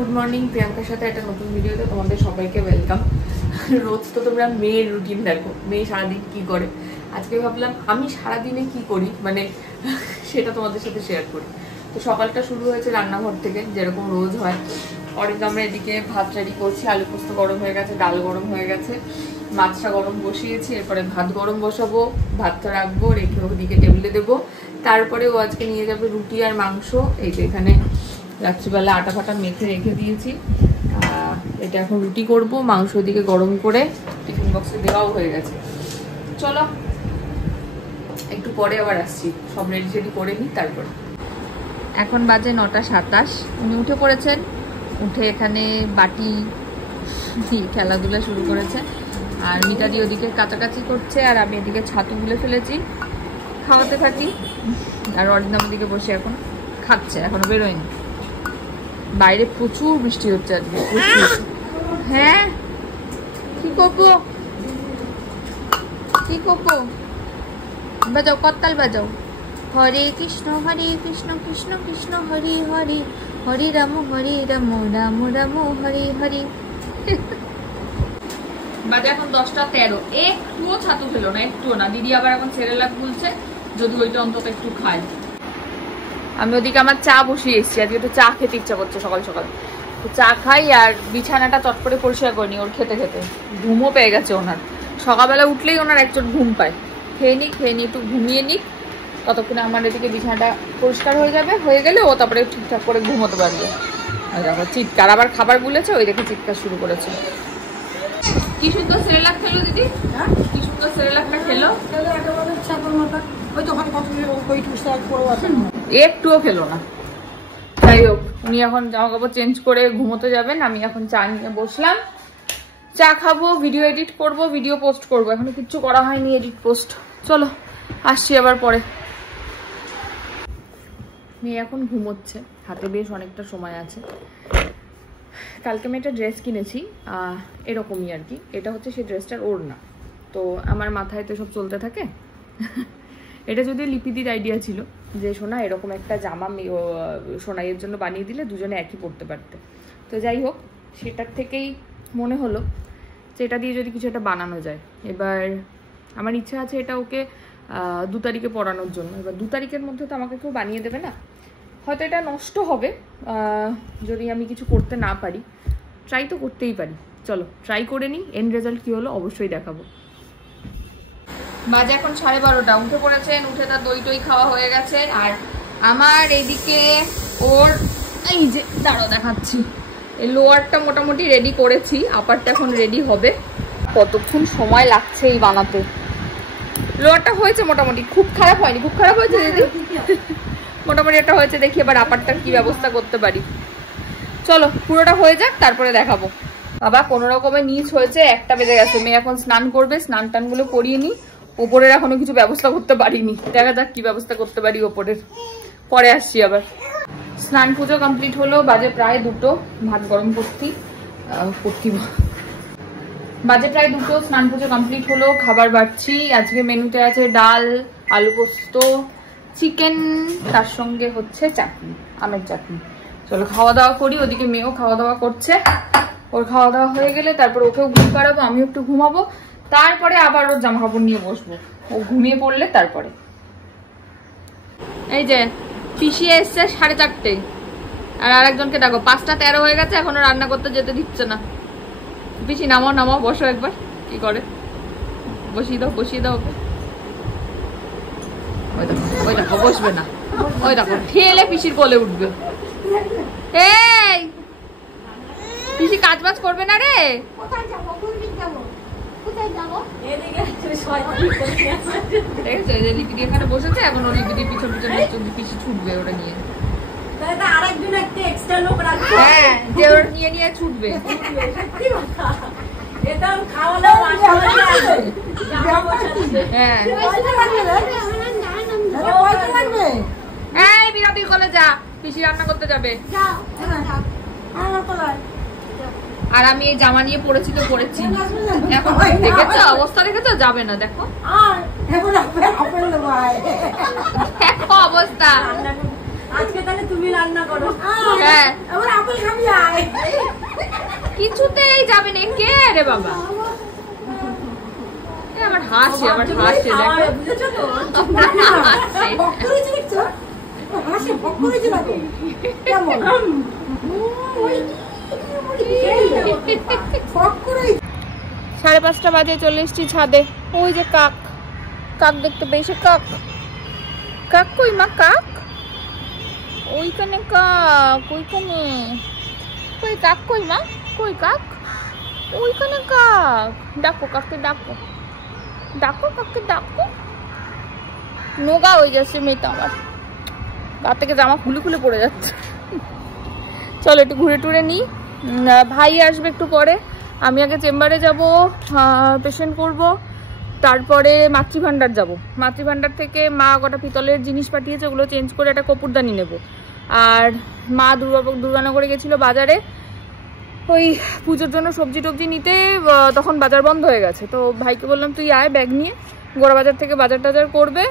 Good morning, প্রিয়াঙ্কার সাথে একটা নতুন ভিডিওতে তোমাদের সবাইকে ওয়েলকাম। রোজ তো তোমরা মেয়ের রুটিন দেখো, মেয়ে সারাদিন কি করে। আজকে ভাবলাম আমি সারাদিনে কি করি, মানে সেটা তোমাদের সাথে শেয়ার করি। তো সকালটা শুরু হয়েছে রান্নাঘর থেকে, যেরকম রোজ হয়। অনেক আমরা এদিকে ভাত রেডি করছি, আলু পোস্ত গরম হয়ে গেছে, ডাল গরম হয়ে গেছে, মাছটা গরম বসিয়েছি, এরপরে ভাত গরম বসাবো, ভাতটা রাখবো, রেখে ওদিকে টেবিলে দেবো। তারপরে ও আজকে নিয়ে যাবে রুটি আর মাংস। এই যে এখানে রাত্রিবেলা আটা ফাটা মেখে রেখে দিয়েছি, এটা এখন রুটি করব, মাংস দিকে গরম করে টিফিন বক্সে দেওয়াও হয়ে গেছে। চলো একটু পরে আবার আসছি, সব রেডি করে নিই। তারপরে এখন বাজে 9:27, উনি উঠে পড়েছেন। উঠে এখানে বাটি খেলাধুলা শুরু করেছে, আর মিতাদি ওদিকে কাচাকাচি করছে, আর আমি এদিকে ছাতু গুলে ফেলেছি, খাওয়াতে থাকি। আর অরিন্দম ওদিকে বসে এখন খাচ্ছে, এখনো বেরোয়নি। বাইরে প্রচুর বৃষ্টি হচ্ছে আজকে, প্রচুর। হ্যাঁ কি করবো, কি করবো, বাজাও করতাল বাজাও। হরে কৃষ্ণ কৃষ্ণ কৃষ্ণ হরে হরে, হরে রাম রাম রাম হরে হরে। বাজে এখন 10:13, একটুও ছাতু খেলো না, একটুও না। দিদি আবার এখন সেরেলাক বলছে, যদি ওইটা অন্তত একটু খায়। আমি ওদিকে আমার চা বসিয়ে এসেছি, আজকে তো চা খেতে ইচ্ছা করছে সকাল সকাল। তো চা খাই, আর বিছানাটা চট করে পরিষ্কার করিনি, ওর খেতে খেতে ঘুমও পেয়ে গেছে ওনার। সকালবেলা উঠলেই ওনার একচোট ঘুম পায়। খেয়ে নিই একটু ঘুমিয়ে নিই, ততক্ষণে আমার এদিকে বিছানাটা পরিষ্কার হয়ে যাবে। হয়ে গেলে ও তারপরে ঠিকঠাক করে ঘুমোতে পারবে। আর দেখো চিৎকার, আবার খাবার বলেছে, ওই দেখে চিৎকার শুরু করেছে। কি সুন্দর সেরেলাক খেলো দিদি, কি সুন্দর সেরেলাকটা খেলো, একটুও খেলো না। যাই হোক, উনি এখন জামা কাপড় চেঞ্জ করে ঘুমোতে যাবেন। আমি এখন চা নিয়ে বসলাম, চা খাবো, ভিডিও এডিট করব, ভিডিও পোস্ট করব। এখনো কিচ্ছু করা হয়নি, এডিট পোস্ট। চলো আসছি আবার পরে। মেয়ে এখন ঘুমোচ্ছে, হাতে বেশ অনেকটা সময় আছে। কালকে আমি একটা ড্রেস কিনেছি, এরকমই আর কি। এটা হচ্ছে সেই ড্রেসটার ওড়না। তো আমার মাথায় তো সব চলতে থাকে। এটা যদিও লিপিদির আইডিয়া ছিল যে সোনা এরকম একটা জামা সোনাইয়ের জন্য বানিয়ে দিলে দুজনে একই পরতে পারতে। তো যাই হোক, সেটার থেকেই মনে হলো যে এটা দিয়ে যদি কিছু একটা বানানো যায়। এবার আমার ইচ্ছা আছে এটা ওকে 2 তারিখে পরানোর জন্য। এবার 2 তারিখের মধ্যে তো আমাকে কেউ বানিয়ে দেবে না, হয়তো এটা নষ্ট হবে যদি আমি কিছু করতে না পারি। ট্রাই তো করতেই পারি, চলো ট্রাই করে নিই। এন্ড রেজাল্ট কী হলো অবশ্যই দেখাবো। বাজে এখন 12:30, উঠে পড়েছেন। উঠে তার দই টই খাওয়া হয়ে গেছে। আর আমার এইদিকে ওর এই যে দাঁড়াও দেখাচ্ছি, এই লোয়ারটা মোটামুটি রেডি করেছি, আপারটা এখন রেডি হবে। কতক্ষণ সময় লাগছে এই বানাতে। লোয়ারটা হয়েছে মোটামুটি, খুব খারাপ হয়নি। খুব খারাপ হয়েছে দিদি, মোটামুটি একটা হয়েছে। দেখি এবার আপারটার কি ব্যবস্থা করতে পারি। চলো পুরোটা হয়ে যাক, তারপরে দেখাবো। বাবা কোনো রকমের নিচ হয়েছে, 1টা বেজে গেছে। মেয়ে এখন স্নান করবে, স্নান টানগুলো করিয়ে নি। ওপরের এখনো কিছু ব্যবস্থা করতে পারিনি, দেখা যাক কি ব্যবস্থা করতে পারি ওপরের, পরে আসছি আবার। স্নান পুজো কমপ্লিট হলো, বাজে প্রায় 2টো। ভাত গরম করছি, বাজে প্রায় 2টো। স্নান পুজো কমপ্লিট হলো, খাবার বাড়ছি। আজকে মেনুতে আছে ডাল, আলু পোস্ত, চিকেন, তার সঙ্গে হচ্ছে চাটনি, আমের চাটনি। চলো খাওয়া দাওয়া করি। ওদিকে মেয়েও খাওয়া দাওয়া করছে, ওর খাওয়া দাওয়া হয়ে গেলে তারপর ওকেও ঘুম পাড়াবো, আমিও একটু ঘুমাবো। তারপরে আবার ওর জামা কাপড় নিয়ে বসবো, ও ঘুমিয়ে পড়লে তারপরে। এই যে পিসি এসছে 4:30, আর আরেকজনকে ডাকো। 5:13 হয়ে গেছে, এখনো রান্না করতে যেতে দিচ্ছে না। পিসি নামাও নামাও, বসো একবার। কি করে বসিয়ে দাও ওকে। ওই দেখো বসবে না, ওই দেখো ঠেলে পিসির কোলে উঠবে। এই পিসি কাজ বাজ করবে না রে। লিপিদি এখানে বসেছে, এখন ও লিপিদির পিছন পিছন পিসি ছুটবে ওটা নিয়ে। হ্যাঁ, যে ওর নিয়ে ছুটবে। হ্যাঁ বিরাটি কলে যা, পিসি রান্না করতে যাবে। আর আমি এই জামা নিয়ে পড়েছি তো পড়েছি, এখন দেখেছো অবস্থা, দেখেছো যাবে না। দেখো দেখো অবস্থা। আজকে তাহলে তুমি তুমি রান্না করো। হ্যাঁ আবার আপেল খাবি আয়। কিছুতেই যাবে না কে রে বাবা আমার হাসি আমার হাসি দেখো বুঝেছো তো? ভক করেছে দেখছো? হাসি ভক করেছে না তো? কেমন? ভক করেছে। 5:30 বাজে চলে এসেছি ছাদে। ওই যে কাক কাক দেখতে পেয়েছে কাক কাক কই মা কাক ওইখানে কাক ওইখানে কই কাক কই মা কই কাক ওইখানে কাক ডাকো কাককে ডাকো ডাকো কাককে ডাকো নোগা হয়ে যাচ্ছে মেয়েটা আমার গা থেকে জামা খুলে খুলে পড়ে যাচ্ছে চলো একটু ঘুরে টুরে নিই ভাই আসবে একটু পরে আমি আগে চেম্বারে যাব পেশেন্ট করব তারপরে মাতৃভান্ডার যাব মাতৃভান্ডার থেকে মা গোটা পিতলের জিনিস পাঠিয়েছে ওগুলো চেঞ্জ করে একটা কপুরদানি নেব আর মা দুর্গানগরে গেছিল বাজারে ওই পুজোর জন্য সবজি টবজি নিতে তখন বাজার বন্ধ হয়ে গেছে তো ভাইকে বললাম তুই আয় ব্যাগ নিয়ে গোড়া বাজার থেকে বাজার টাজার করবে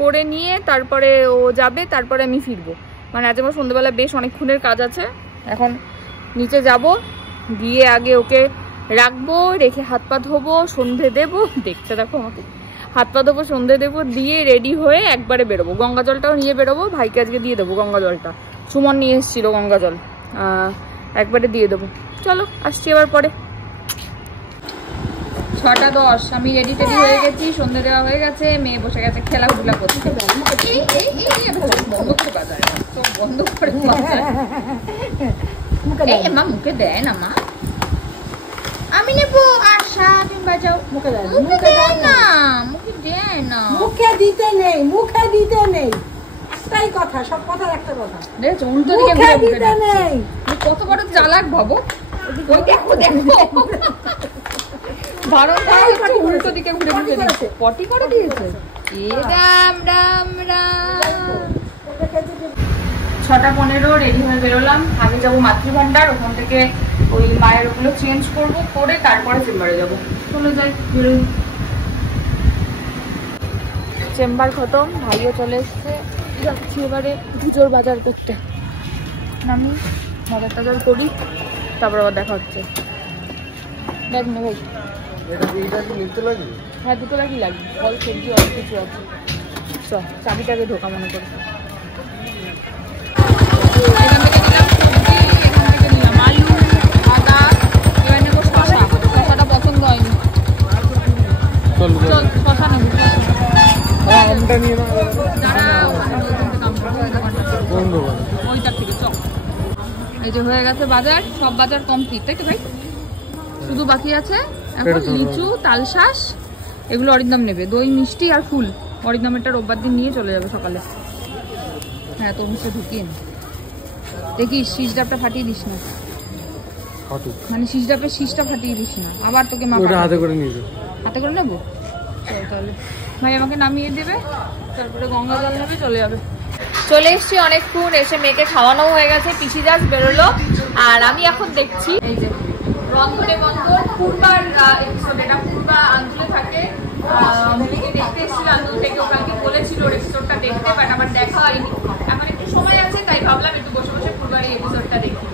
করে নিয়ে তারপরে ও যাবে তারপরে আমি ফিরবো মানে আজ আমার সন্ধ্যেবেলা বেশ অনেকক্ষণের কাজ আছে এখন নিচে যাব গিয়ে আগে ওকে রাখবো রেখে হাত পা ধোবো সন্ধে দেবো দেখতে দেখো আমাকে হাত পা ধোবো সন্ধে দেবো দিয়ে রেডি হয়ে একবারে বেরোবো গঙ্গা জলটাও নিয়ে বেরোবো ভাইকে আজকে দিয়ে দেবো গঙ্গা জলটা সুমন নিয়ে এসেছিল গঙ্গা জল একবারে দিয়ে দেবো চলো আসছি এবার পরে 6:10 আমি রেডি টেডি হয়ে গেছি সন্ধে দেওয়া হয়ে গেছে মেয়ে বসে গেছে খেলাধুলা করতে বন্ধ করে মা মুখে দেয় না মা আমি নেবো আশা তুমি বাজাও মুখে দেয় না মুখে দেয় না মুখে দিতে নেই মুখে দিতে নেই একটাই কথা সব কথার একটা কথা দেখো উল্টো দিকে মুখে দিতে নেই কত বড় চালাক ভাবো ওই দেখো দেখো উল্টো দিকে ঘুরে ঘুরে দিয়েছে পটি করে দিয়েছে রাম রাম রাম 6:15 রেডি হয়ে বেরোলাম আগে যাবো মাতৃভান্ডার ওখান থেকে ওই মায়ের ওগুলো চেঞ্জ করবো করে তারপরে চেম্বারে যাবো চলে যাই বেরোই চেম্বার খতম ভাইও চলে এসছে যাচ্ছি এবারে পুজোর বাজার করতে আমি বাজার টাজার করি তারপর আবার দেখা হচ্ছে দেখ না ভাই হ্যাঁ দুটো লাগি লাগবে ফল সবজি অনেক কিছু আছে চ চাবিটাকে ঢোকা মনে করে এখান থেকে নিলাম সবজি এখান থেকে নিলাম আলু আদা এবার নেবো শশা শশাটা পছন্দ হয়নি চল শশা নেবো ওইটার থেকে চল এই যে হয়ে গেছে বাজার সব বাজার কমপ্লিট তাই তো ভাই শুধু বাকি আছে এখন লিচু তালশাঁস এগুলো অরিন্দম নেবে দই মিষ্টি আর ফুল অরিন্দমেরটা রোববার দিন নিয়ে চলে যাবে সকালে হ্যাঁ তোর মিষ্টি ঢুকিয়ে নি দেখিস শীষ ডাবটা ফাটিয়ে দিস না মানে শীষ ডাবের শীষটা ফাটিয়ে দিস না আবার তোকে মা হাতে করে নেবো তাহলে ভাই আমাকে নামিয়ে দেবে তারপরে গঙ্গা জল নেবে চলে যাবে চলে এসছি অনেকক্ষণ এসে মেয়েকে খাওয়ানো হয়ে গেছে পিসি জাস্ট বেরোলো আর আমি এখন দেখছি এই যে রন্ধনে বন্ধন পূর্বার এপিসোড এটা পূর্বা আঞ্চলে থাকে দেখতে এসেছিল আঞ্চল থেকে ওখানে বলেছিল এপিসোডটা দেখতে বাট আমার দেখা হয়নি এখন একটু সময় আছে তাই ভাবলাম একটু বসে বসে পূর্বার এই এপিসোডটা দেখি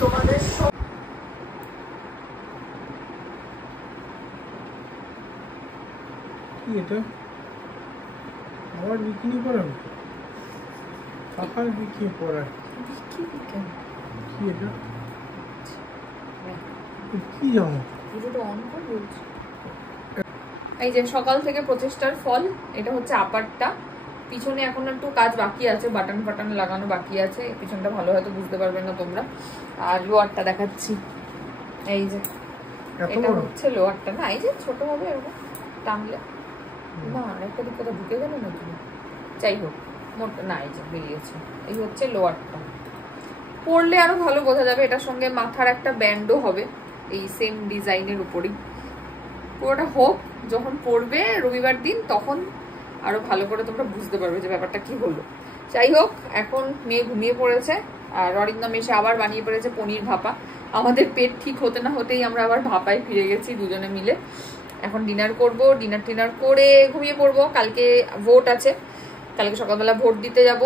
তোমাদের কি এটা আবার বিক্রি করেন সকাল বিক্রি করায় কি এটা কি জানো এই যে সকাল থেকে প্রচেষ্টার ফল এটা হচ্ছে আপারটা পিছনে এখন একটু কাজ বাকি আছে বাটন ফাটন লাগানো বাকি আছে পিছনটা ভালো হয়তো বুঝতে পারবে না তোমরা আর লোয়ারটা দেখাচ্ছি এই যে এটা হচ্ছে লোয়ারটা না এই যে ছোট হবে এরকম টানলে না আরেকটা দিক কোথাও ঢুকে গেল না তুমি যাই হোক মোট না এই যে বেরিয়েছে এই হচ্ছে লোয়ারটা পরলে আরো ভালো বোঝা যাবে এটার সঙ্গে মাথার একটা ব্যান্ডও হবে এই সেম ডিজাইনের উপরেই পুরোটা হোক যখন পরবে রবিবার দিন তখন আরো ভালো করে তোমরা বুঝতে পারবে যে ব্যাপারটা কি হলো যাই হোক এখন মেয়ে ঘুমিয়ে পড়েছে আর অরিন্দম এসে আবার বানিয়ে পড়েছে পনির ভাপা আমাদের পেট ঠিক হতে না হতেই আমরা আবার ভাপায় ফিরে গেছি দুজনে মিলে এখন ডিনার করব ডিনার টিনার করে ঘুমিয়ে পড়বো কালকে ভোট আছে কালকে সকালবেলা ভোট দিতে যাব,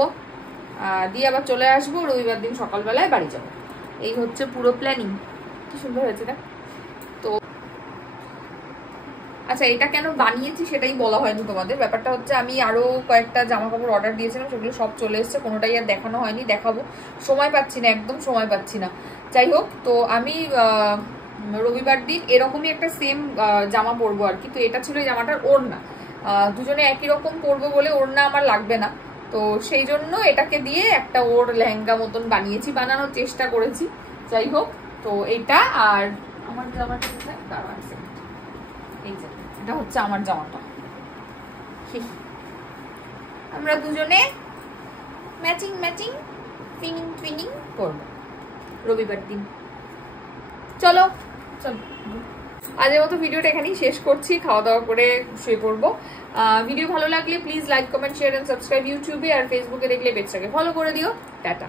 দিয়ে আবার চলে আসবো, রবিবার দিন সকালবেলায় বাড়ি যাব। এই হচ্ছে পুরো প্ল্যানিং। কি সুন্দর হয়েছে না? তো আচ্ছা, এটা কেন বানিয়েছি সেটাই বলা হয়নি তোমাদের। ব্যাপারটা হচ্ছে আমি আরো কয়েকটা জামা কাপড় অর্ডার দিয়েছিলাম, সেগুলো সব চলে এসছে, কোনোটাই আর দেখানো হয়নি। দেখাবো, সময় পাচ্ছি না, একদম সময় পাচ্ছি না। যাই হোক, তো আমি রবিবার দিন এরকমই একটা সেম জামা পরবো আর কি। তো এটা ছিল এই জামাটার ওড়না, দুজনে একই রকম পরবো বলে ওড়না আমার লাগবে না, তো সেই জন্য এটাকে দিয়ে একটা ওর লেহেঙ্গা মতন বানিয়েছি, বানানোর চেষ্টা করেছি। যাই হোক, তো এটা আর আমার জামাটা আছে, এই যে এটা হচ্ছে আমার জামাটা। আমরা দুজনে ম্যাচিং ম্যাচিং টুইনিং টুইনিং করবো রবিবার দিন। চলো চলো, আজের মতো ভিডিওটা এখানেই শেষ করছি, খাওয়া দাওয়া করে শুয়ে পড়বো। ভিডিও ভালো লাগলে please like comment share and subscribe ইউটিউবে, আর ফেসবুকে দেখলে পেজটাকে ফলো করে দিও। টাটা।